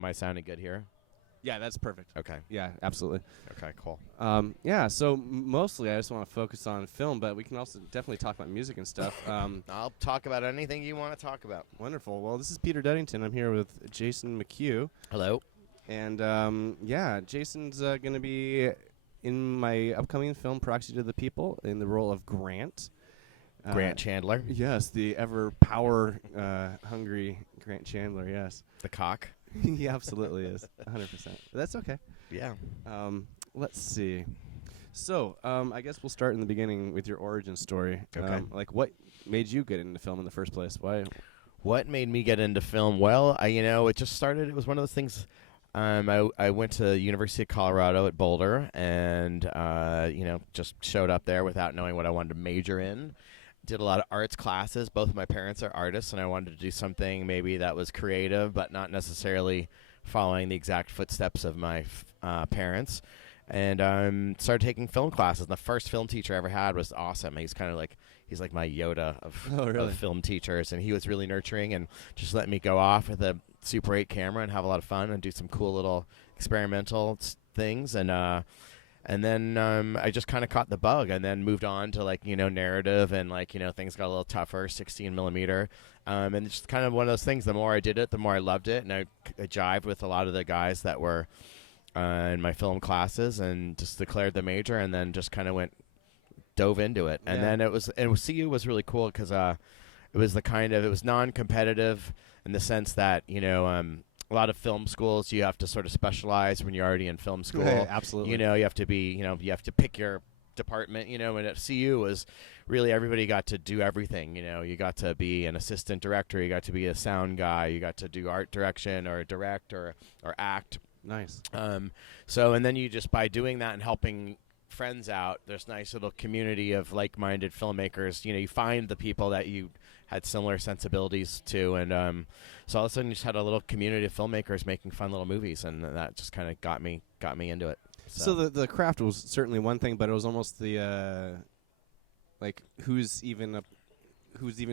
Am I sounding good here? Yeah, that's perfect. Okay. Yeah, absolutely. Okay, cool. Yeah, so mostly I just want to focus on film, but we can also definitely talk about music and stuff. I'll talk about anything you want to talk about. Wonderful. Well, this is Peter Duddington. I'm here with Jason McHugh. Hello. And, yeah, Jason's going to be in my upcoming film, Proxy to the People, in the role of Grant. Grant Chandler. Yes, the ever power-hungry Grant Chandler, yes. The cock. He absolutely is, 100%. That's okay. Yeah. Let's see. So, I guess we'll start in the beginning with your origin story. Okay. Like, what made you get into film in the first place? Why? What made me get into film? Well, it just started. It was one of those things. I went to University of Colorado at Boulder, and just showed up there without knowing what I wanted to major in. Did a lot of arts classes. Both of my parents are artists, and I wanted to do something maybe that was creative, but not necessarily following the exact footsteps of my parents. And started taking film classes. And the first film teacher I ever had was awesome. He's kind of like he's like my Yoda of film teachers, and he was really nurturing and just let me go off with a Super 8 camera and have a lot of fun and do some cool little experimental things. And then I just kind of caught the bug, and then moved on to narrative, and things got a little tougher, 16 millimeter. And it's just kind of one of those things. The more I did it, the more I loved it, and I jived with a lot of the guys that were in my film classes, and just declared the major, and then just kind of dove into it. And then CU was really cool because it was non-competitive in the sense that a lot of film schools, you have to sort of specialize when you're already in film school. Yeah, absolutely. You have to be, you have to pick your department, and at CU was really everybody got to do everything. You got to be an assistant director, you got to be a sound guy, you got to do art direction or direct or act. Nice. So, and then you just, by doing that and helping friends out, there's a nice little community of like-minded filmmakers. You find the people that you had similar sensibilities to, and so all of a sudden you just had a little community of filmmakers making fun little movies, and that just kind of got me into it. So the craft was certainly one thing, but it was almost the who's even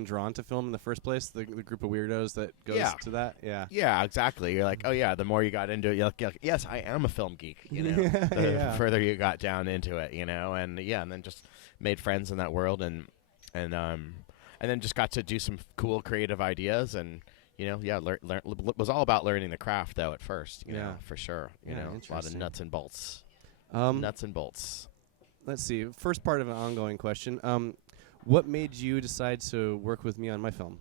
drawn to film in the first place, the group of weirdos that goes to that. Yeah, exactly. You're like, oh yeah, the more you got into it, you're like, yes, I am a film geek. The further you got down into it, and then just made friends in that world, and then just got to do some cool creative ideas, and was all about learning the craft though at first, for sure. A lot of nuts and bolts. Let's see. First part of an ongoing question. What made you decide to work with me on my film?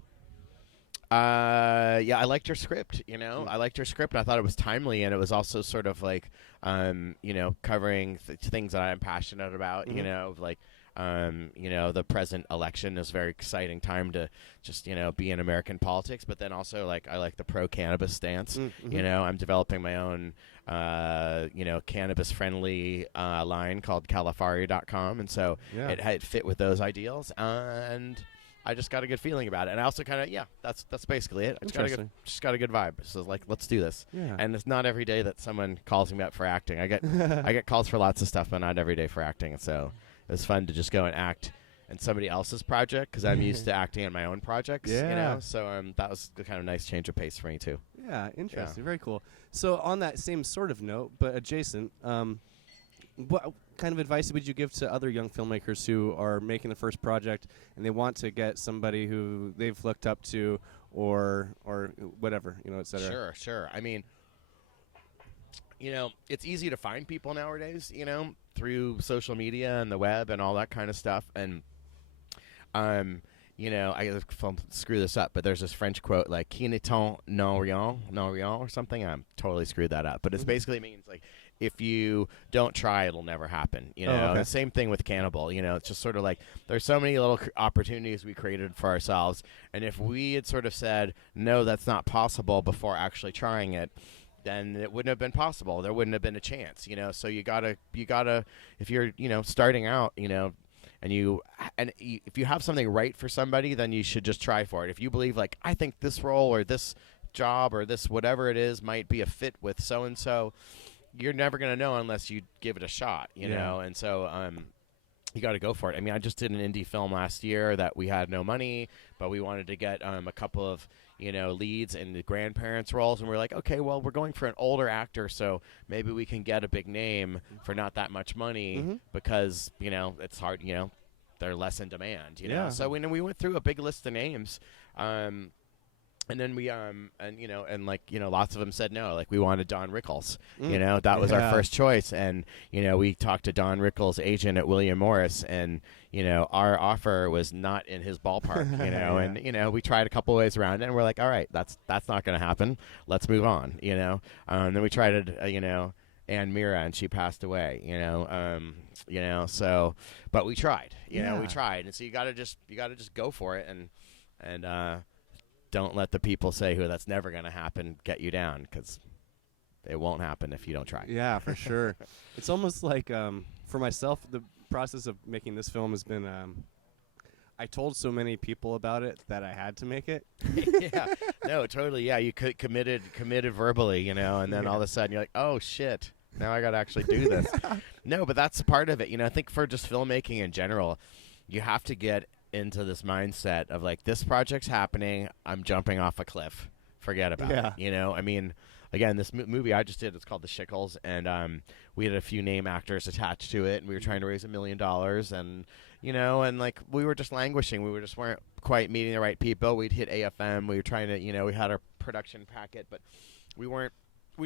I liked your script, I liked your script, and I thought it was timely, and it was also sort of like, covering things that I'm passionate about, the present election is a very exciting time to just, be in American politics, but then also, I like the pro-cannabis stance. I'm developing my own, cannabis-friendly line called Califari.com, and so it fit with those ideals, and I just got a good feeling about it. And I also kind of, that's basically it. I just got a good vibe. So let's do this. Yeah. And it's not every day that someone calls me up for acting. I get calls for lots of stuff, but not every day for acting. And so it was fun to just go and act in somebody else's project, because I'm used to acting in my own projects. Yeah. So that was the kind of nice change of pace for me too. Yeah, interesting. Yeah. Very cool. So on that same sort of note, but adjacent, what kind of advice would you give to other young filmmakers who are making the first project and they want to get somebody who they've looked up to or whatever, et cetera? Sure. I mean, it's easy to find people nowadays, through social media and the web and all that kind of stuff. And, I screw this up, but there's this French quote like "qui n'étant non rien" or something. I'm totally screwed that up, but it basically means if you don't try, it'll never happen. The same thing with Cannibal. It's just sort of like there's so many little opportunities we created for ourselves, and if we had sort of said no, that's not possible before actually trying it, then it wouldn't have been possible. There wouldn't have been a chance. So you gotta if you're starting out, and if you have something right for somebody, then you should just try for it. If you believe I think this role or this job or this whatever it is might be a fit with so and so, you're never going to know unless you give it a shot, know. And so you got to go for it. I mean, I just did an indie film last year that we had no money, but we wanted to get a couple of leads in the grandparents roles, and we're like, okay, well, we're going for an older actor, so maybe we can get a big name for not that much money because it's hard, they're less in demand, Yeah. So we went through a big list of names. And then we lots of them said no. Like, we wanted Don Rickles. That was our first choice. And we talked to Don Rickles' agent at William Morris, and our offer was not in his ballpark. And we tried a couple ways around it, and we're like, all right, that's not going to happen. Let's move on. Then we tried it. Ann Mira, and she passed away. So, but we tried. We tried, and so you gotta just go for it, and don't let the people say who that's never going to happen get you down, because it won't happen if you don't try. Yeah, for sure. It's almost like, for myself, the process of making this film has been, I told so many people about it that I had to make it. Yeah, no, totally. Yeah, you committed verbally, and then all of a sudden you're like, oh shit, now I got to actually do this. No, but that's part of it. I think for just filmmaking in general, you have to get into this mindset of like, this project's happening, I'm jumping off a cliff, forget about it. I mean, again, this movie I just did, it's called The Shickles, and we had a few name actors attached to it, and we were trying to raise $1 million, and and like, we were just languishing, we weren't quite meeting the right people. We'd hit AFM, we were trying to we had our production packet, but we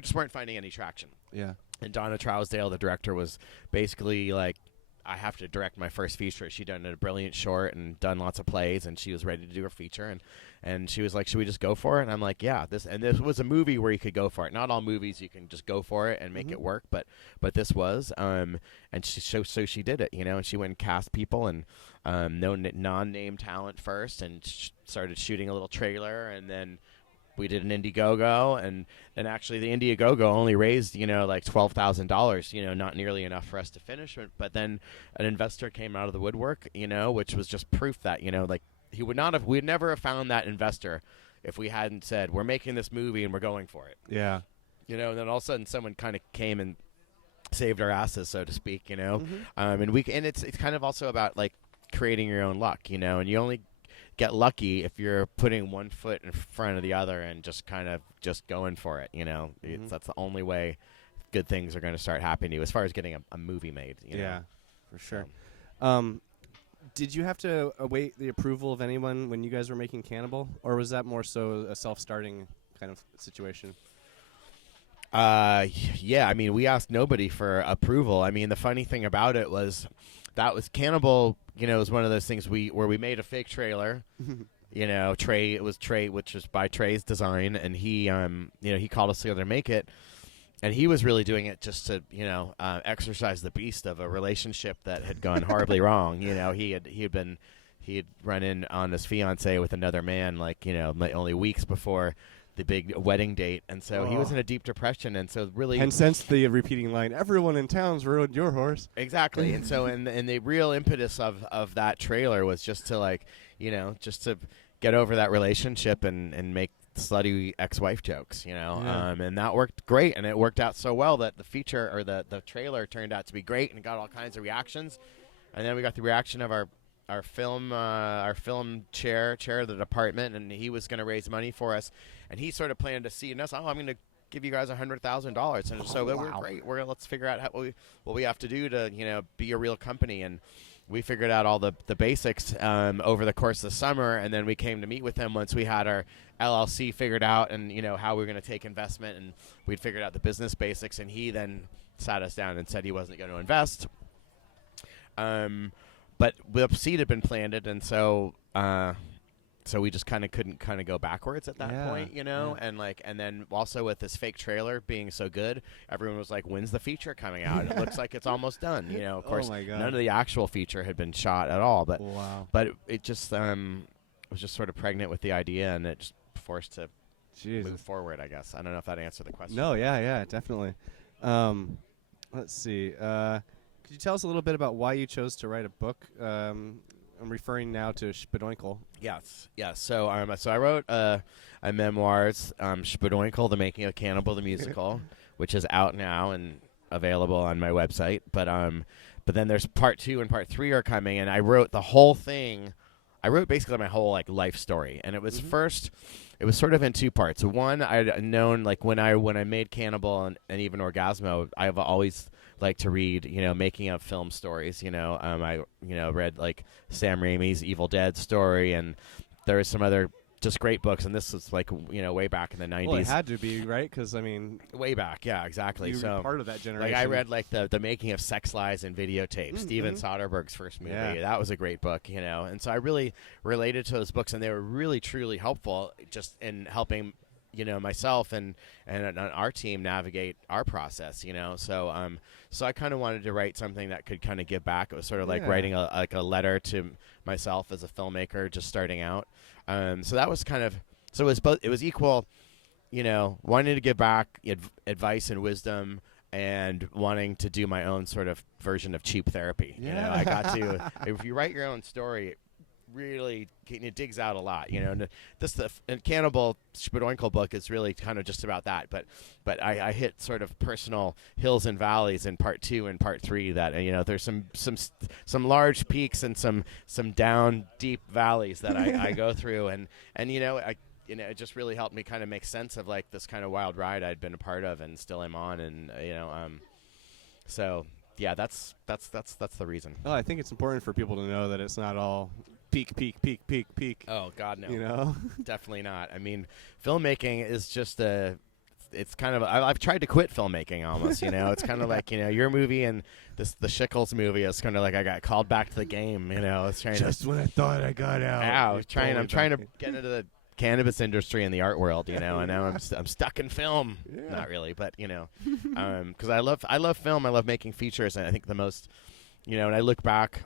just weren't finding any traction. Yeah. And Donna Trousdale, the director, was basically like, I have to direct my first feature. She'd done a brilliant short and done lots of plays, and she was ready to do her feature. And she was like, should we just go for it? And I'm like, yeah. This was a movie where you could go for it. Not all movies you can just go for it and make it work, but this was. And so she did it, and she went and cast people and no non-name talent first, and started shooting a little trailer, and then we did an Indiegogo, and actually the Indiegogo only raised, like $12,000, not nearly enough for us to finish it. But then an investor came out of the woodwork, which was just proof that, like, we'd never have found that investor if we hadn't said, we're making this movie and we're going for it. Yeah. And then all of a sudden someone kind of came and saved our asses, so to speak, and it's kind of also about like creating your own luck, and you only get lucky if you're putting one foot in front of the other and just kind of just going for it. That's the only way good things are going to start happening to you as far as getting a movie made. Yeah, for sure. Did you have to await the approval of anyone when you guys were making Cannibal, or was that more so a self-starting kind of situation? Yeah, I mean, we asked nobody for approval. I mean, the funny thing about it was that was Cannibal, was one of those things where we made a fake trailer. Trey, which was by Trey's design, and he called us together to make it, and he was really doing it just to, exercise the beast of a relationship that had gone horribly wrong. He had run in on his fiance with another man, like, only weeks before the big wedding date, and so he was in a deep depression, and so really, and since the repeating line, everyone in town's ruined your horse. Exactly. And so and the real impetus of that trailer was just to, like, just to get over that relationship and make slutty ex-wife jokes, and that worked great, and it worked out so well that the feature, or the trailer, turned out to be great and got all kinds of reactions. And then we got the reaction of our film chair of the department, and he was going to raise money for us, and he sort of planned to see us. I'm going to give you guys $100,000, and so we're great. Let's figure out what we have to do to be a real company, and we figured out all the basics over the course of the summer, and then we came to meet with him once we had our LLC figured out, and how we were going to take investment, and we'd figured out the business basics, and he then sat us down and said he wasn't going to invest. But the seed had been planted, and so we just kind of couldn't go backwards at that point, and then also with this fake trailer being so good, everyone was like, "When's the feature coming out? It looks like it's almost done." Of course, none of the actual feature had been shot at all, but it just was just sort of pregnant with the idea, and it just forced to move forward, I guess. I don't know if that answered the question. No, yeah, definitely. Let's see. Could you tell us a little bit about why you chose to write a book? I'm referring now to Spadoinkle. Yes. So I wrote a memoirs, Spadoinkle, The Making of Cannibal the Musical, which is out now and available on my website. But but then there's part 2 and part 3 are coming, and I wrote the whole thing. I wrote basically my whole like life story, and it was first. It was sort of in 2 parts. One, I'd known like when I made Cannibal and even Orgazmo, I've always liked to read, making of film stories. I read like Sam Raimi's Evil Dead story, and there was some other just great books. And this was like way back in the 90s. Well, it had to be, right? Because I mean, way back, yeah, exactly. You So were part of that generation. like I read like the making of Sex Lies and Videotape, Steven Soderbergh's first movie. Yeah. That was a great book, and so I really related to those books, and they were really truly helpful just in helping myself and our team navigate our process. So I kind of wanted to write something that could kind of give back. It was sort of like writing a letter to myself as a filmmaker just starting out. So that was kind of, so it was both. It was equal, wanting to give back advice and wisdom, and wanting to do my own sort of version of cheap therapy. Yeah. I got to. If you write your own story, it really it digs out a lot. And Cannibal Spadoinkle book is really kind of just about that. But I hit sort of personal hills and valleys in part 2 and part 3 that there's some large peaks and some down deep valleys that I go through, and it just really helped me kind of make sense of like this kind of wild ride I'd been a part of and still am on, and so yeah, that's the reason. Well, I think it's important for people to know that it's not all peak. Oh God, no. Definitely not. I mean, filmmaking is just it's kind of I've tried to quit filmmaking almost. It's kind of like your movie and the Schickles movie is kind of like I got called back to the game. It's trying just when I thought I got out. Yeah, I'm trying to get into the cannabis industry and the art world, and now I'm stuck in film. Yeah. Not really, but because I love film. I love making features, and I think the most, when I look back,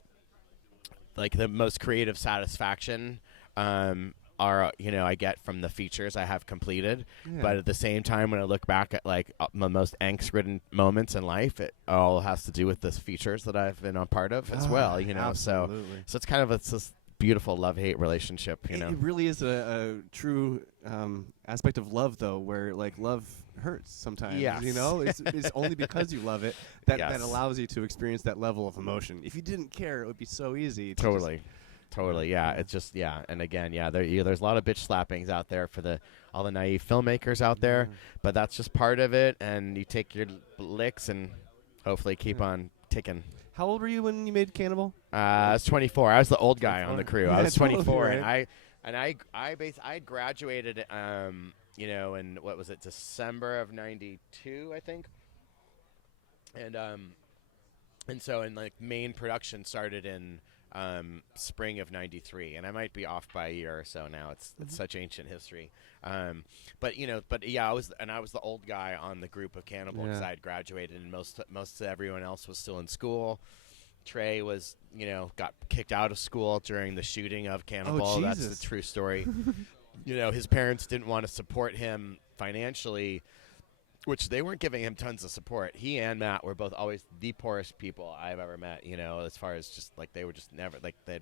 like the most creative satisfaction are I get from the features I have completed. Yeah. But at the same time, when I look back at like my most angst-ridden moments in life, it all has to do with the features that I've been a part of as well. Absolutely. So it's kind of this beautiful love-hate relationship. It really is a true aspect of love, though, where like love hurts sometimes. Yes. It's only because you love it that allows you to experience that level of emotion. If you didn't care, it would be so easy. Totally, yeah. It's just, and again, there's a lot of bitch slappings out there for all the naive filmmakers out there, but that's just part of it, and you take your licks and hopefully keep on ticking. How old were you when you made Cannibal? I was 24. I was the old guy on the crew. Yeah, I was 24, right. and I graduated, in what was it, December of '92, I think, and so in like main production started in spring of '93, and I might be off by a year or so now. It's such ancient history, I was the old guy on the group of Cannibal because I had graduated, and most everyone else was still in school. Trey was got kicked out of school during the shooting of Cannibal. Oh, that's the true story. His parents didn't want to support him financially, which they weren't giving him tons of support. He and Matt were both always the poorest people I've ever met, as far as just like they were just never like they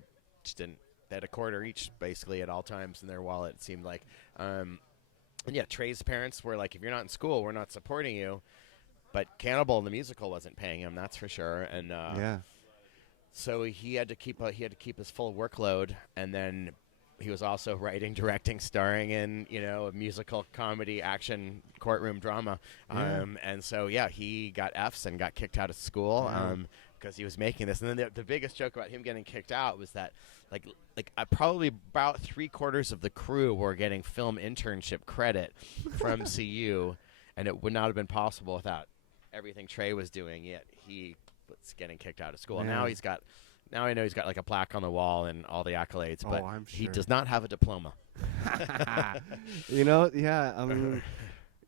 had a quarter each basically at all times in their wallet, it seemed like. And yeah, Trey's parents were like, if you're not in school, we're not supporting you. But Cannibal the Musical wasn't paying him, that's for sure. And so he had to keep his full workload, and then he was also writing, directing, starring in, a musical comedy action courtroom drama. And so, he got Fs and got kicked out of school because he was making this. And then the biggest joke about him getting kicked out was that, probably about 3/4 of the crew were getting film internship credit from CU, and it would not have been possible without everything Trey was doing, yet he was getting kicked out of school. Yeah. Now I know he's got like a plaque on the wall and all the accolades, but I'm sure. he does not have a diploma.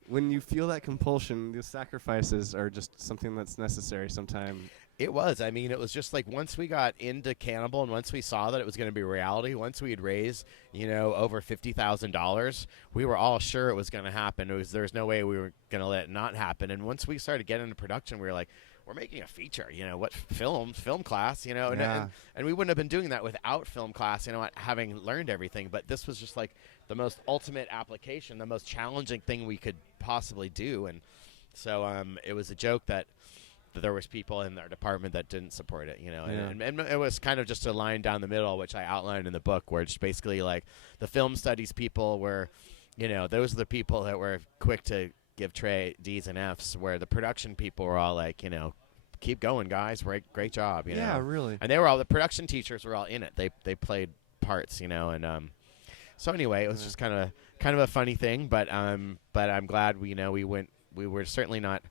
When you feel that compulsion, the sacrifices are just something that's necessary sometime. It was. I mean, it was just like once we got into Cannibal and once we saw that it was going to be reality, once we had raised, over $50,000, we were all sure it was going to happen. There was no way we were going to let it not happen. And once we started getting into production, we were like, we're making a feature, what film class, and we wouldn't have been doing that without film class, having learned everything. But this was just like the most ultimate application, the most challenging thing we could possibly do. And so it was a joke that there was people in our department that didn't support it, you know, Yeah. and it was kind of just a line down the middle, which I outlined in the book, where it's basically like the film studies people were, you know, those are the people that were quick to give Trey D's and F's, where the production people were all like, you know, keep going, guys, great job, you know. Yeah, really. And they were all, the production teachers were all in it. They played parts, you know, and so anyway, it was just kind of a funny thing, but I'm glad we were certainly not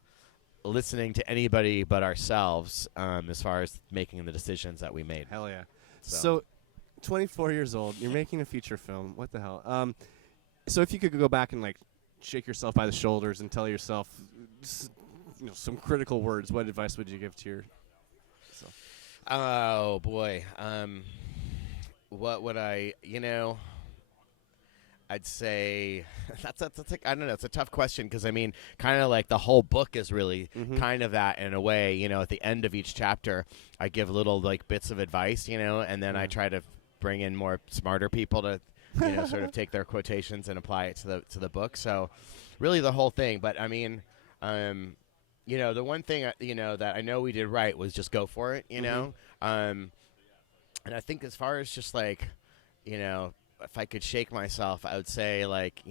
listening to anybody but ourselves as far as making the decisions that we made. Hell yeah. So 24 years old, you're making a feature film. What the hell? So if you could go back and like shake yourself by the shoulders and tell yourself some critical words, what advice would you give to yourself? Oh boy. What would I, I'd say that's like, I don't know. It's a tough question because I mean, kind of like the whole book is really kind of that in a way. You know, at the end of each chapter, I give little like bits of advice, and then I try to bring in more smarter people to, sort of take their quotations and apply it to the book. So, really the whole thing. But I mean, the one thing that I know we did right was just go for it. And I think as far as just like, if I could shake myself, I would say, like,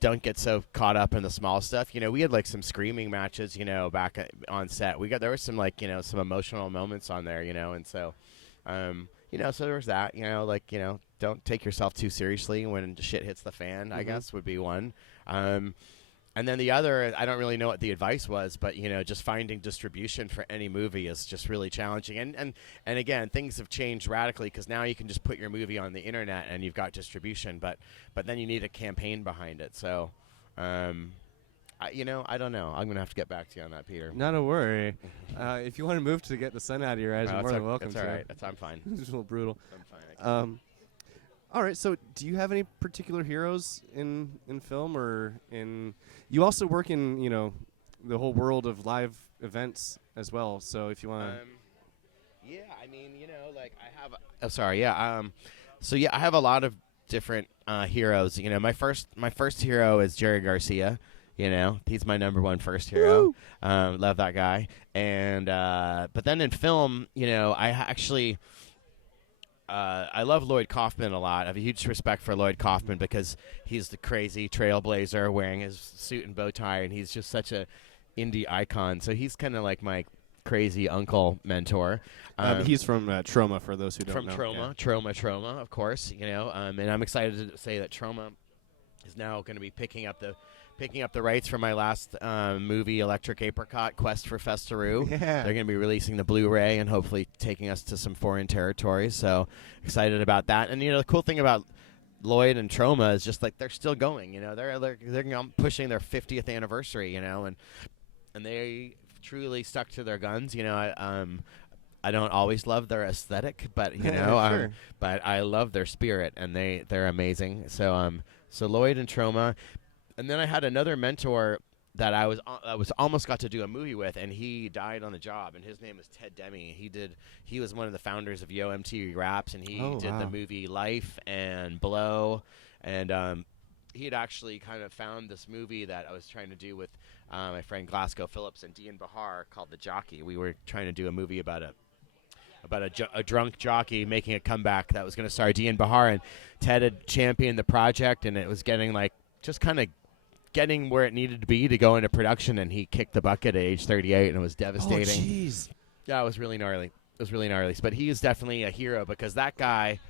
don't get so caught up in the small stuff. We had, like, some screaming matches, back on set. There was some, like, some emotional moments on there, and so, so there was that, don't take yourself too seriously when shit hits the fan, I guess, would be one. And then the other, I don't really know what the advice was, but, just finding distribution for any movie is just really challenging. And again, things have changed radically because now you can just put your movie on the internet and you've got distribution, but then you need a campaign behind it. So, I don't know. I'm going to have to get back to you on that, Peter. Not a worry. If you want to move to get the sun out of your eyes, you're more than welcome to. That's all right. I'm fine. It's a little brutal. I'm fine. All right, so do you have any particular heroes in film or in... You also work in, the whole world of live events as well, so if you want to... Yeah, I mean, like I have... Oh, sorry, yeah. So, yeah, I have a lot of different heroes. My first hero is Jerry Garcia. He's my number one first hero. Love that guy. And but then in film, I actually... I love Lloyd Kaufman a lot. I have a huge respect for Lloyd Kaufman because he's the crazy trailblazer wearing his suit and bow tie, and he's just such a indie icon. So he's kind of like my crazy uncle mentor. He's from Trauma, for those who don't know. From Trauma, of course. And I'm excited to say that Trauma is now going to be picking up the rights for my last movie, Electric Apricot, Quest for Festaru. Yeah. They're going to be releasing the Blu-ray and hopefully taking us to some foreign territories. So excited about that. And, the cool thing about Lloyd and Trauma is just like they're still going. They're pushing their 50th anniversary, and they truly stuck to their guns. I don't always love their aesthetic, but, sure. but I love their spirit, and they're amazing. So Lloyd and Trauma. And then I had another mentor that I was almost got to do a movie with, and he died on the job. And his name is Ted Demme. He was one of the founders of Yo MTV Raps, and he did the movie Life and Blow. And he had actually kind of found this movie that I was trying to do with my friend Glasgow Phillips and Dean Bahar called The Jockey. We were trying to do a movie about a drunk jockey making a comeback that was going to star Dean Bahar, and Ted had championed the project, and it was getting like just kind of getting where it needed to be to go into production, and he kicked the bucket at age 38, and it was devastating. Oh, jeez. Yeah, it was really gnarly. But he is definitely a hero because that guy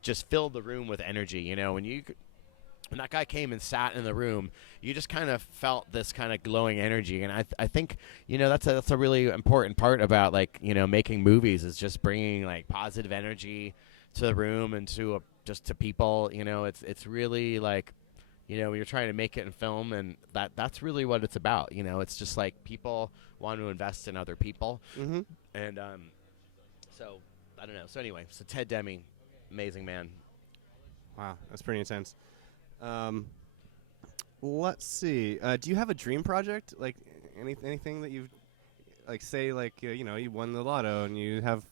just filled the room with energy. When that guy came and sat in the room, you just kind of felt this kind of glowing energy. And I think, that's a really important part about, like, making movies is just bringing, like, positive energy to the room and to people. It's really, like, when you're trying to make it in film, and that's really what it's about. It's just like people want to invest in other people. Mm-hmm. And so, I don't know. So anyway, Ted Demme, amazing man. Wow, that's pretty intense. Let's see. Do you have a dream project? Like anything that you've, like, say, like, you won the lotto and you have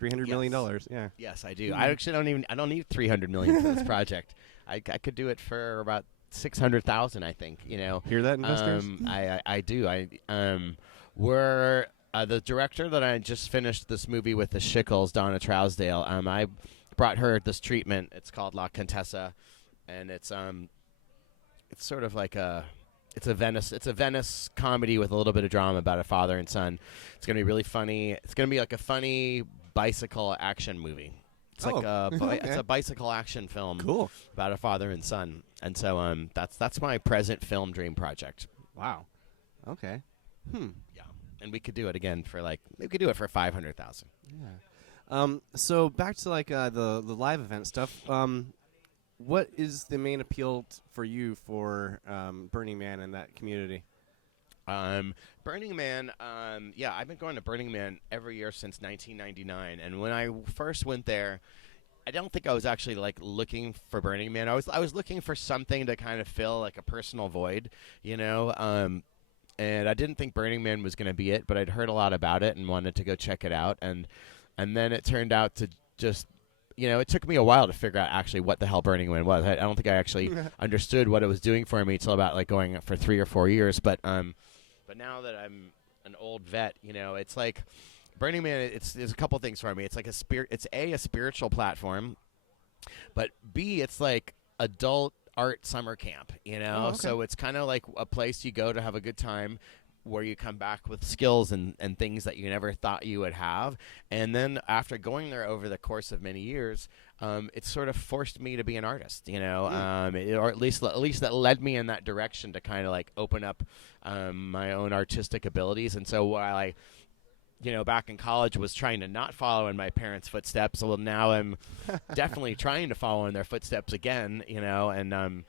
$300 million. Yeah. Yes, I do. I actually don't need $300 million for this project. I could do it for about $600,000, I think. Hear that, investors? I do. We're the director that I just finished this movie with, the Schickles, Donna Trousdale. I brought her this treatment. It's called La Contessa, and it's sort of like it's a Venice comedy with a little bit of drama about a father and son. It's gonna be really funny. It's gonna be like a funny bicycle action movie. It's like it's a bicycle action film. Cool. About a father and son. And so that's my present film dream project. Wow. Okay. Yeah. And we could do it again for we could do it for 500,000. Yeah. So back to the live event stuff. What is the main appeal for you for Burning Man and that community? Burning Man, yeah, I've been going to Burning Man every year since 1999, and when I first went there, I don't think I was actually looking for Burning Man. I was looking for something to kind of fill a personal void, and I didn't think Burning Man was going to be it, but I'd heard a lot about it and wanted to go check it out, and then it turned out to just. It took me a while to figure out actually what the hell Burning Man was. I don't think I actually understood what it was doing for me until about going for 3 or 4 years. But now that I'm an old vet, it's like Burning Man. There's a couple things for me. It's like it's a spiritual platform, but B, it's like adult art summer camp. Okay. So it's kind of like a place you go to have a good time, where you come back with skills and things that you never thought you would have. And then after going there over the course of many years, it sort of forced me to be an artist, or at least that led me in that direction to kind of open up my own artistic abilities. And so while I, back in college was trying to not follow in my parents' footsteps, well, now I'm definitely trying to follow in their footsteps again, and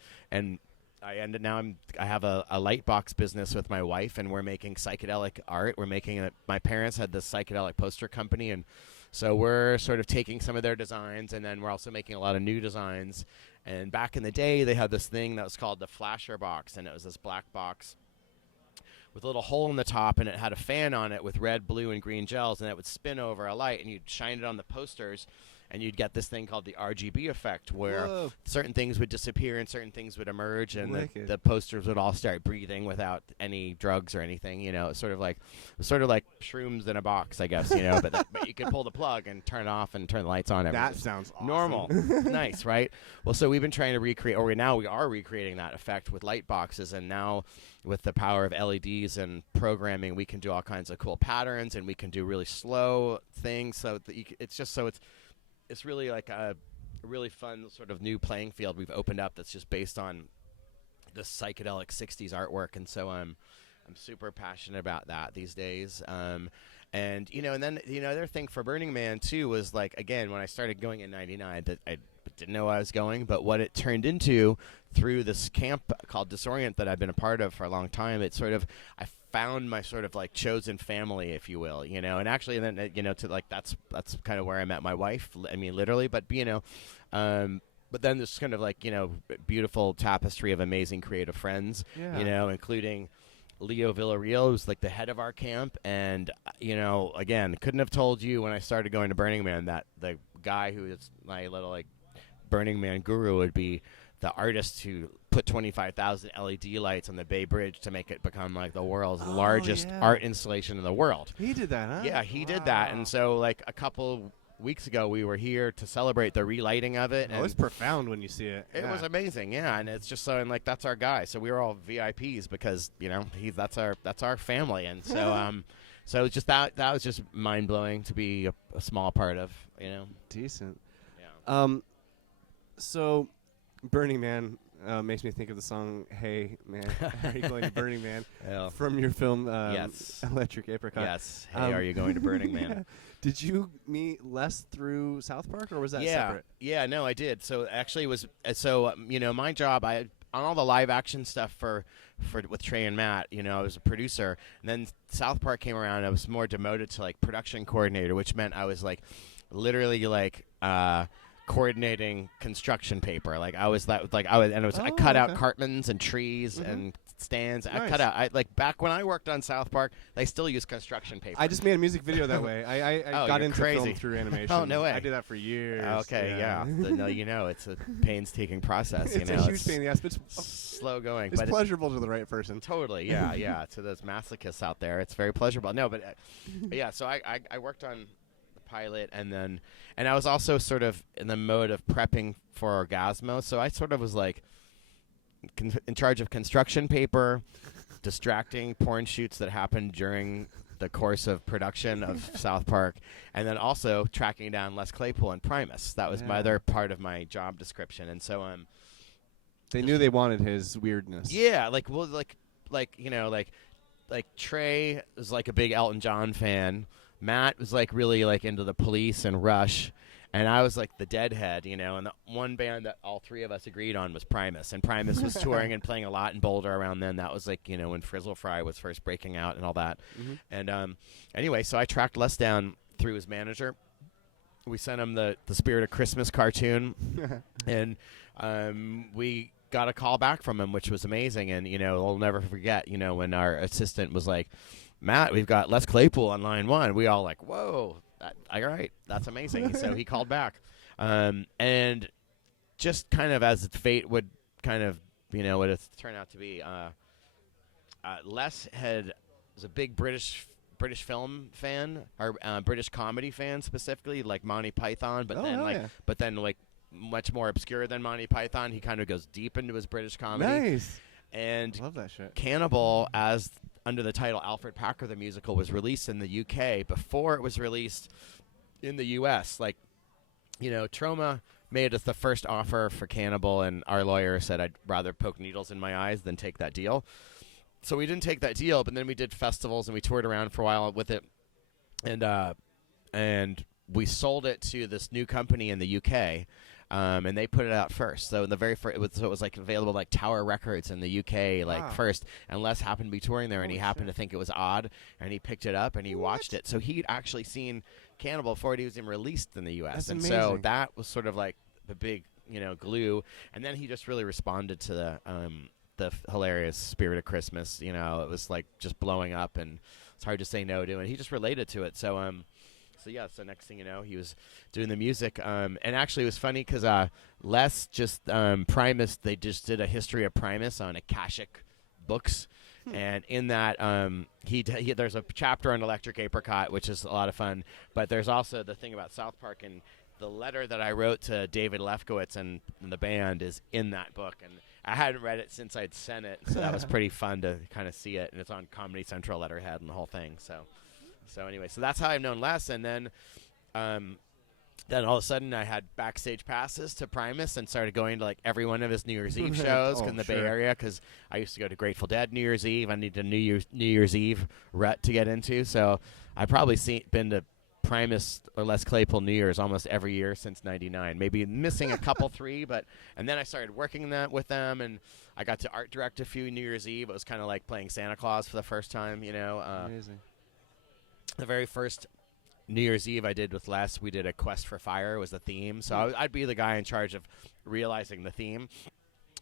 I have a lightbox business with my wife, and we're making psychedelic art. My parents had this psychedelic poster company, and so we're sort of taking some of their designs, and then we're also making a lot of new designs. And back in the day, they had this thing that was called the flasher box, and it was this black box with a little hole in the top, and it had a fan on it with red, blue, and green gels, and it would spin over a light, and you'd shine it on the posters, and you'd get this thing called the RGB effect, where certain things would disappear and certain things would emerge, and the posters would all start breathing without any drugs or anything. It's sort of like shrooms in a box, I guess. But you could pull the plug and turn it off and turn the lights on. That sounds awesome. Normal. Nice, right? Well, so we've been trying to recreate, or now we are recreating that effect with light boxes, and now with the power of LEDs and programming, we can do all kinds of cool patterns, and we can do really slow things. So it's really like a really fun sort of new playing field we've opened up that's just based on the psychedelic 60s artwork. And so I'm super passionate about that these days. And then the other thing for Burning Man too was again, when I started going in 99, that I didn't know I was going, but what it turned into through this camp called Disorient that I've been a part of for a long time, I found my sort of chosen family, if you will, and actually then, that's kind of where I met my wife. I mean, literally, but but then this kind of beautiful tapestry of amazing creative friends, including Leo Villarreal, who's the head of our camp. And, again, couldn't have told you when I started going to Burning Man that the guy who is my little Burning Man guru would be the artist who put 25,000 LED lights on the Bay Bridge to make it become the world's largest art installation in the world. He did that, huh? Yeah, he did that. And so a couple weeks ago, we were here to celebrate the relighting of it. And it's profound when you see it. It was amazing, yeah. And it's just so, and that's our guy. So we were all VIPs because that's our family. And so so it's just that was just mind blowing to be a small part of. Decent. Yeah. So Burning Man makes me think of the song "Hey Man, Are You Going to Burning Man?" from your film yes. Electric Apricot. Yes. Hey, are you going to Burning Man? Did you meet Les through South Park, or was that separate? Yeah, no, I did. So actually, it was my job. On all the live action stuff for with Trey and Matt. I was a producer, and then South Park came around. I was more demoted to production coordinator, which meant I was literally coordinating construction paper. I cut out Cartmans and trees and stands. I Nice. cut out. Like back when I worked on South Park, they still use construction paper. I just made a music video that way. I Oh, got you're into crazy. film through animation. Oh, no way. I did that for years. Okay, yeah. No, it's a painstaking process. It's you know, a huge pain in the ass, but it's slow going. it's but pleasurable to the right person. Totally, yeah. To those masochists out there, it's very pleasurable. No, but yeah. So I worked on the pilot, and I was also sort of in the mode of prepping for Orgazmo. So I sort of was like in charge of construction paper, distracting porn shoots that happened during the course of production of South Park, and then also tracking down Les Claypool and Primus. That was my other part of my job description, and so they knew they wanted his weirdness. yeah, like Trey was like a big Elton John fan. Matt was like really like into the Police and Rush, and I was like the Deadhead, and the one band that all three of us agreed on was Primus, and Primus was touring and playing a lot in Boulder around then. That was like when Frizzle Fry was first breaking out and all that. And anyway, so I tracked Les down through his manager. We sent him the Spirit of Christmas cartoon, and we got a call back from him, which was amazing. And I'll never forget when our assistant was like, Matt, we've got Les Claypool on line one. We all like, whoa, all right, that's amazing. So he called back, and just kind of as fate would kind of what it turned out to be, Les was a big British film fan, or British comedy fan specifically, like Monty Python, but then much more obscure than Monty Python. He kind of goes deep into his British comedy. Nice. And Love that shit. Cannibal, as under the title Alfred Packer the Musical, was released in the UK before it was released in the US. Like, Troma made us the first offer for Cannibal, and our lawyer said I'd rather poke needles in my eyes than take that deal. So we didn't take that deal, but then we did festivals and we toured around for a while with it, and we sold it to this new company in the UK. And they put it out first. So in the very first, it was like available like Tower Records in the UK first. And Les happened to be touring there, and he happened to think it was odd, and he picked it up and he watched it. So he'd actually seen Cannibal before it was even released in the US. That's and amazing. so that was sort of like the big glue. And then he just really responded to the hilarious Spirit of Christmas. It was like just blowing up, and it's hard to say no to. And he just related to it. So So next thing you know, he was doing the music. And actually, it was funny because Les just Primus. They just did a history of Primus on Akashic Books, and in that there's a chapter on Electric Apricot, which is a lot of fun. But there's also the thing about South Park, and the letter that I wrote to David Lefkowitz and the band is in that book, and I hadn't read it since I'd sent it, so that was pretty fun to kind of see it, and it's on Comedy Central letterhead and the whole thing. So anyway, so that's how I've known Les, and then all of a sudden I had backstage passes to Primus and started going to like every one of his New Year's Eve shows in the Bay Area, because I used to go to Grateful Dead New Year's Eve. I needed a New Year's Eve rut to get into, so I probably been to Primus or Les Claypool New Year's almost every year since '99. Maybe missing a couple, 3, and then I started working with them, and I got to art direct a few New Year's Eve. It was kind of like playing Santa Claus for the first time, Amazing. The very first New Year's Eve I did with Les, we did a Quest for Fire was the theme. So I'd be the guy in charge of realizing the theme.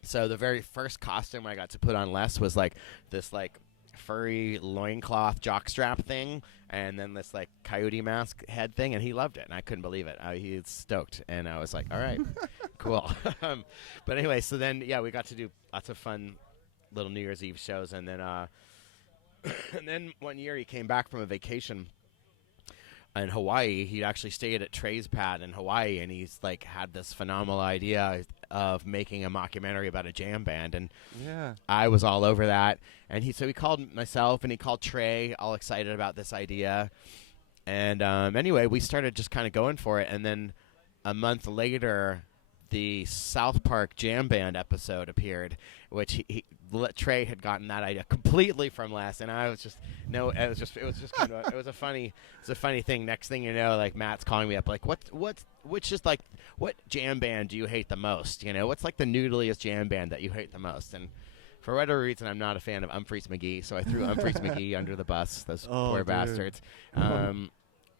So the very first costume I got to put on Les was like this like furry loincloth jockstrap thing, and then this like coyote mask head thing, and he loved it, and I couldn't believe it. He was stoked, and I was like, all right, cool. But anyway, so then, we got to do lots of fun little New Year's Eve shows, and then and then one year he came back from a vacation in Hawaii. He actually stayed at Trey's pad in Hawaii, and he's like had this phenomenal idea of making a mockumentary about a jam band, and I was all over that. And he called myself, and he called Trey, all excited about this idea. And anyway, we started just kind of going for it, and then a month later, the South Park jam band episode appeared, which Trey had gotten that idea completely from Les, and I was just it was kind of it was a funny thing. Next thing you know, like Matt's calling me up, like what jam band do you hate the most? What's like the noodliest jam band that you hate the most? And for whatever reason, I'm not a fan of Humphreys McGee, so I threw Humphreys McGee under the bus. Those poor bastards.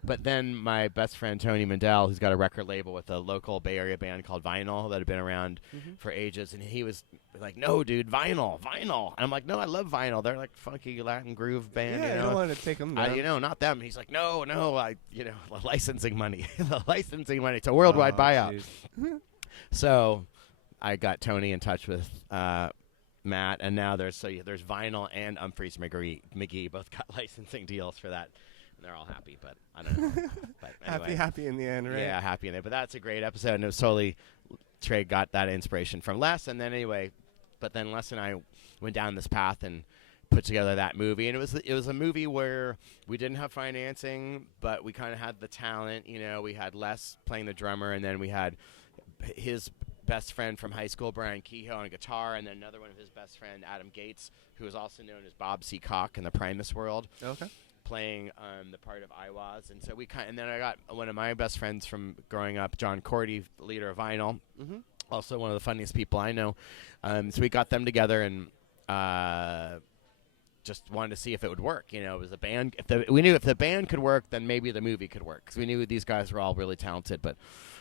But then my best friend Tony Mandel, who's got a record label with a local Bay Area band called Vinyl that had been around for ages, and he was like, "No, dude, vinyl." And I'm like, "No, I love vinyl. They're like funky Latin groove band." Yeah, you know? I don't want to take them down. Not them. He's like, "No, licensing money, the licensing money. It's a worldwide buyout." So I got Tony in touch with Matt, and now there's Vinyl and Humphreys McGee both got licensing deals for that. And they're all happy, but I don't know. But anyway, happy in the end, right? Yeah, happy in it. But that's a great episode, and it was totally Trey got that inspiration from Les, and then then Les and I went down this path and put together that movie, and it was a movie where we didn't have financing, but we kind of had the talent. You know, we had Les playing the drummer, and then we had his best friend from high school, Brian Kehoe, on guitar, and then another one of his best friend, Adam Gates, who is also known as Bob C. Cock in the Primus world. Okay. Playing the part of Iwas, and so and then I got one of my best friends from growing up, John Cordy, the leader of Vinyl, also one of the funniest people I know. So we got them together and just wanted to see if it would work. You know, it was a band. We knew if the band could work, then maybe the movie could work, because we knew these guys were all really talented. But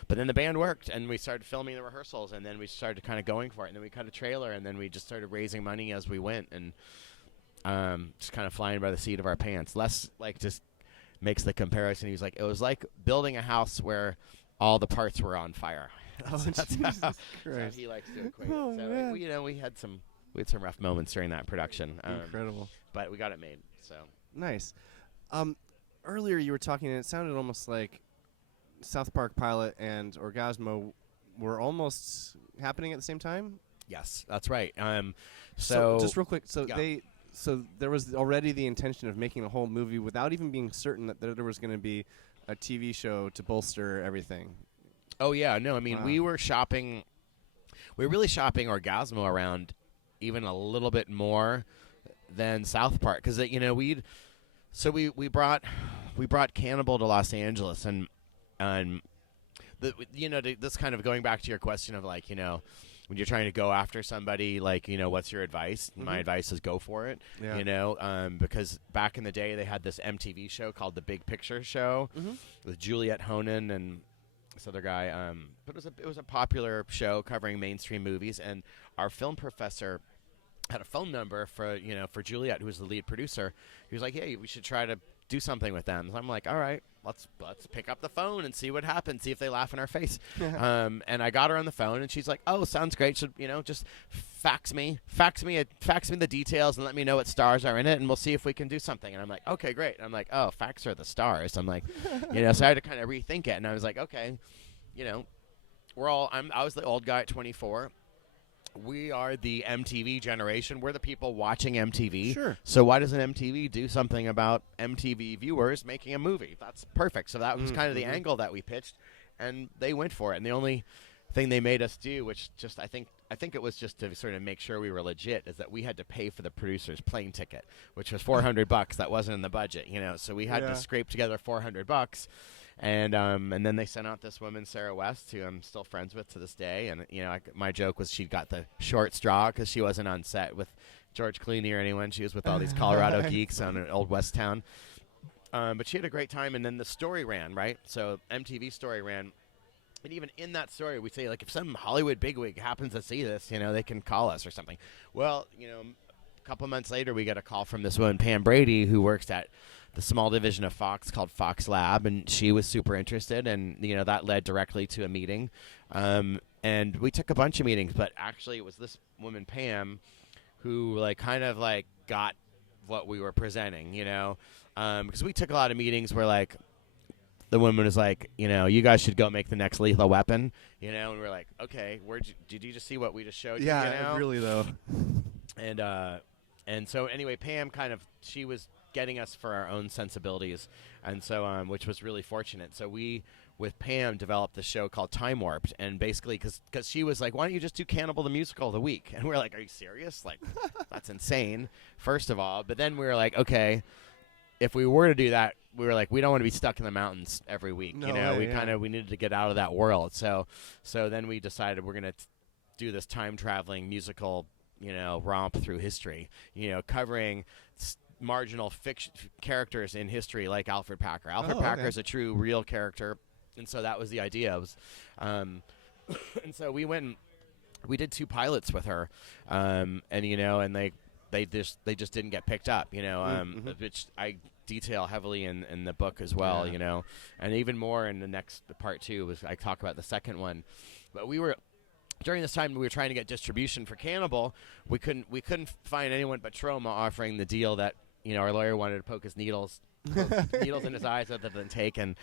then the band worked, and we started filming the rehearsals, and then we started kind of going for it, and then we cut a trailer, and then we just started raising money as we went, and just kind of flying by the seat of our pants. Les just makes the comparison. He's like, it was like building a house where all the parts were on fire. That's how he likes to equate it. So we had some rough moments during that production. Incredible. But we got it made. So nice. Earlier you were talking, and it sounded almost like South Park Pilot and Orgazmo were almost happening at the same time. Yes, that's right. So just real quick, yeah. So there was already the intention of making a whole movie without even being certain that there was going to be a TV show to bolster everything. Oh yeah, no, I mean we were really shopping Orgazmo around even a little bit more than South Park, because we brought Cannibal to Los Angeles, and this kind of going back to your question of when you're trying to go after somebody, what's your advice? My advice is go for it. Yeah. Because back in the day they had this MTV show called The Big Picture Show with Juliette Honan and this other guy. But it was a popular show covering mainstream movies, and our film professor had a phone number for Juliette, who was the lead producer. He was like, "Hey, we should try to do something with them." So I'm like, "All right, let's pick up the phone and see what happens. See if they laugh in our face." And I got her on the phone, and she's like, "Oh, sounds great. Should just fax me the details and let me know what stars are in it, and we'll see if we can do something." And I'm like, "Okay, great." And I'm like, "Oh, fax her the stars." I'm like, so I had to kind of rethink it, and I was like, "Okay, I was the old guy at 24." We are the MTV generation. We're the people watching MTV. Sure. So why doesn't MTV do something about MTV viewers making a movie? That's perfect. So that was kind of the angle that we pitched, and they went for it. And the only thing they made us do, which just I think it was just to sort of make sure we were legit, is that we had to pay for the producer's plane ticket, which was $400. That wasn't in the budget, So we had to scrape together $400. And then they sent out this woman, Sarah West, who I'm still friends with to this day. And, my joke was she got the short straw because she wasn't on set with George Clooney or anyone. She was with all these Colorado geeks on an old West town. But she had a great time. And then the story ran, right? So MTV story ran. And even in that story, we say, if some Hollywood bigwig happens to see this, they can call us or something. Well, a couple months later, we get a call from this woman, Pam Brady, who works at the small division of Fox called Fox Lab, and she was super interested, and that led directly to a meeting, and we took a bunch of meetings, but actually it was this woman Pam who got what we were presenting, because we took a lot of meetings where the woman was like, you guys should go make the next Lethal Weapon, and we're like, okay, did you just see what we just showed you? Yeah, really though. And so anyway, Pam she was getting us for our own sensibilities, and so which was really fortunate. So we, with Pam, developed this show called Time Warped, and basically because she was like, why don't you just do Cannibal the Musical the week? And we're like, are you serious? That's insane, first of all. But then we were like, okay, if we were to do that, we were like, we don't want to be stuck in the mountains every week. No way, we needed to get out of that world. So then we decided we're gonna do this time traveling musical, romp through history, covering marginal fiction characters in history like Alfred Packer. Alfred Oh, Packer okay. is a true, real character, and so that was the idea. It was, and so we went and we did 2 pilots with her, and and they just didn't get picked up, which I detail heavily in the book as well, Yeah. and even more in the next part 2 was I talk about the second one. But during this time we were trying to get distribution for Cannibal. We couldn't find anyone but Troma offering the deal that our lawyer wanted to poke his needles in his eyes other than take, and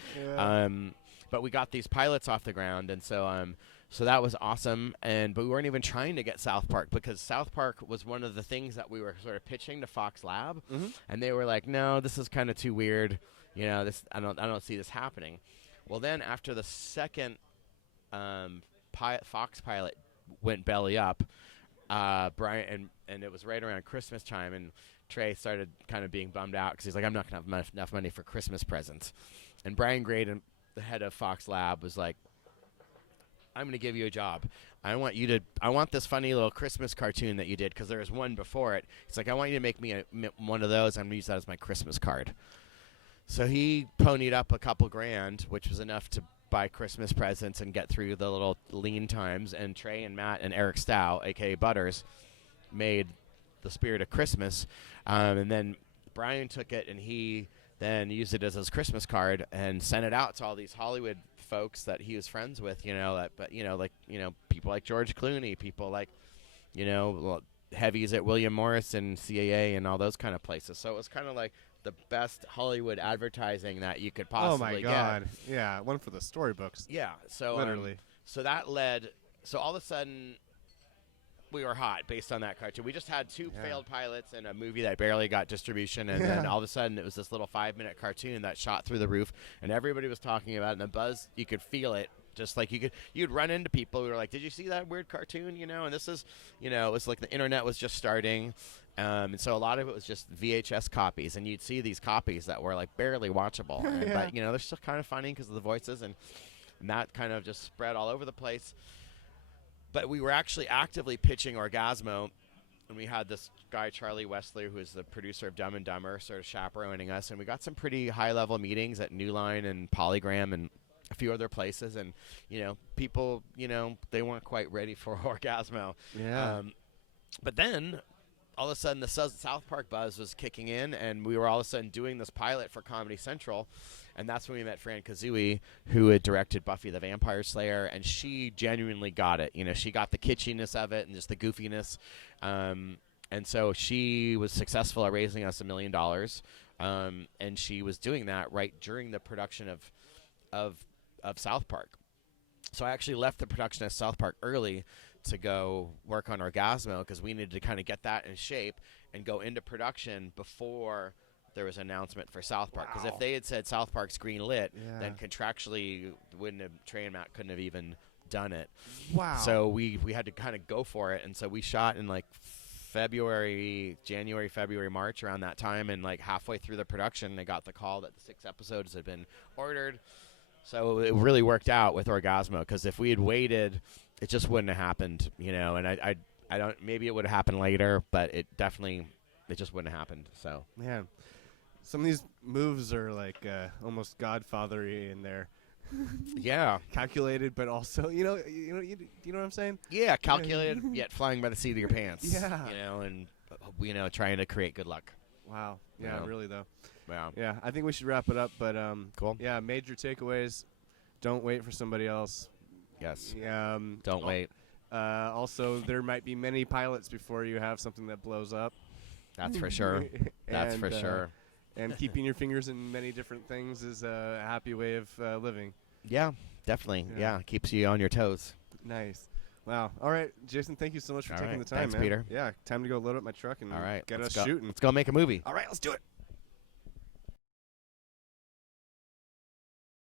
but we got these pilots off the ground, and so that was awesome. But we weren't even trying to get South Park, because South Park was one of the things that we were sort of pitching to Fox Lab, and they were like, no, this is kind of too weird, this I don't see this happening. Well, then after the second Fox pilot went belly up, Brian, and it was right around Christmas time, and Trey started kind of being bummed out because he's like, I'm not going to have enough money for Christmas presents. And Brian Graydon, the head of Fox Lab, was like, I'm going to give you a job. I want this funny little Christmas cartoon that you did, because there was one before it. He's like, I want you to make me one of those. I'm going to use that as my Christmas card. So he ponied up a couple grand, which was enough to buy Christmas presents and get through the little lean times. And Trey and Matt and Eric Stow, a.k.a. Butters, made The Spirit of Christmas. And then Brian took it, and he then used it as his Christmas card and sent it out to all these Hollywood folks that he was friends with, people like George Clooney, people like, heavies at William Morris and CAA and all those kind of places. So it was kind of like the best Hollywood advertising that you could possibly get. Oh my God! Yeah, one for the storybooks. Yeah. So literally. So that led. So all of a sudden, we were hot based on that cartoon. We just had 2 failed pilots and a movie that barely got distribution, and then all of a sudden it was this little 5-minute cartoon that shot through the roof, and everybody was talking about it, and the buzz, you could feel it. Just like you'd run into people who were like, did you see that weird cartoon? And this is, it was like the internet was just starting. And so a lot of it was just VHS copies, and you'd see these copies that were like barely watchable. But, they're still kind of funny because of the voices, and that kind of just spread all over the place. But we were actually actively pitching Orgazmo, and we had this guy, Charlie Wessler, who is the producer of Dumb and Dumber, sort of chaperoning us. And we got some pretty high-level meetings at New Line and Polygram and a few other places. And, people, they weren't quite ready for Orgazmo. Yeah. But then all of a sudden the South Park buzz was kicking in, and we were all of a sudden doing this pilot for Comedy Central. And that's when we met Fran Kazooie, who had directed Buffy the Vampire Slayer, and she genuinely got it. She got the kitschiness of it and just the goofiness. And so she was successful at raising us $1 million, and she was doing that right during the production of South Park. So I actually left the production of South Park early to go work on Orgazmo, because we needed to kind of get that in shape and go into production before there was an announcement for South Park. Because if they had said South Park's green-lit, then contractually Trey and Matt couldn't have even done it. Wow. So we had to kind of go for it, and so we shot in like January, February, March, around that time, and like halfway through the production, they got the call that the 6 episodes had been ordered. So it really worked out with Orgazmo, because if we had waited, it just wouldn't have happened, and I don't, maybe it would have happened later, but it just wouldn't have happened. So Man, some of these moves are like almost Godfather-y in there. Yeah. Calculated, but also, you know what I'm saying? Yeah, calculated, yet flying by the seat of your pants. Yeah. And trying to create good luck. Wow. Yeah, really though. Yeah. Yeah, I think we should wrap it up, but Cool. Yeah, major takeaways. Don't wait for somebody else. Yes. Don't wait. Also, there might be many pilots before you have something that blows up. That's for sure. That's for sure. And keeping your fingers in many different things is a happy way of living. Yeah, definitely. Yeah, keeps you on your toes. Nice. Wow. All right, Jason, thank you so much for taking the time, Thanks, man. Peter. Yeah, time to go load up my truck and get us shooting. shooting. Let's go make a movie. All right, let's do it.